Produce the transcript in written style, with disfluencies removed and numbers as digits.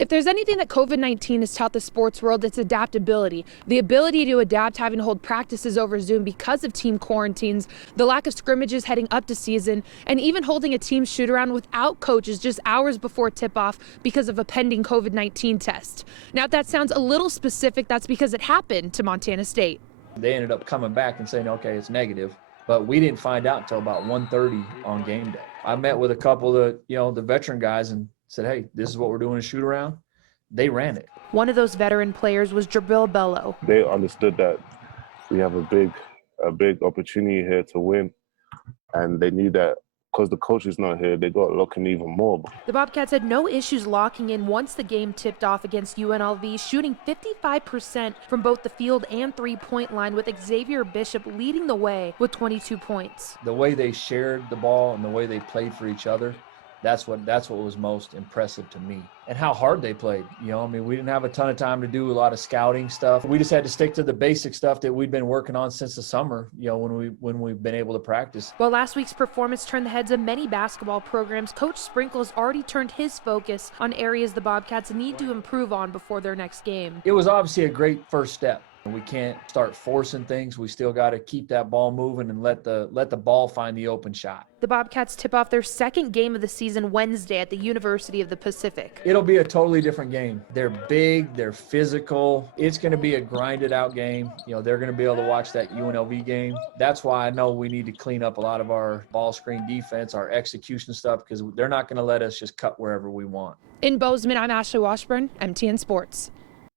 If there's anything that COVID-19 has taught the sports world, it's adaptability. The ability to adapt having to hold practices over Zoom because of team quarantines, the lack of scrimmages heading up to season, and even holding a team shoot-around without coaches just hours before tip-off because of a pending COVID-19 test. Now, if that sounds a little specific, that's because it happened to Montana State. They ended up coming back and saying, okay, it's negative, but we didn't find out until about 1:30 on game day. I met with a couple of the veteran guys and said, hey, this is what we're doing in shoot around. They ran it. One of those veteran players was Jabril Bello. They understood that we have a big opportunity here to win, and they knew that because the coach is not here, they got locking even more. The Bobcats had no issues locking in once the game tipped off against UNLV, shooting 55% from both the field and three-point line, with Xavier Bishop leading the way with 22 points. The way they shared the ball and the way they played for each other, that's what was most impressive to me. And how hard they played. We didn't have a ton of time to do a lot of scouting stuff. We just had to stick to the basic stuff that we'd been working on since the summer, when we've been able to practice. While last week's performance turned the heads of many basketball programs, Coach Sprinkle has already turned his focus on areas the Bobcats need to improve on before their next game. It was obviously a great first step. We can't start forcing things. We still got to keep that ball moving and let the ball find the open shot. The Bobcats tip off their second game of the season Wednesday at the University of the Pacific. It'll be a totally different game. They're big, they're physical. It's going to be a grinded out game. They're going to be able to watch that UNLV game. That's why I know we need to clean up a lot of our ball screen defense, our execution stuff, because they're not going to let us just cut wherever we want. In Bozeman, I'm Ashley Washburn, MTN Sports.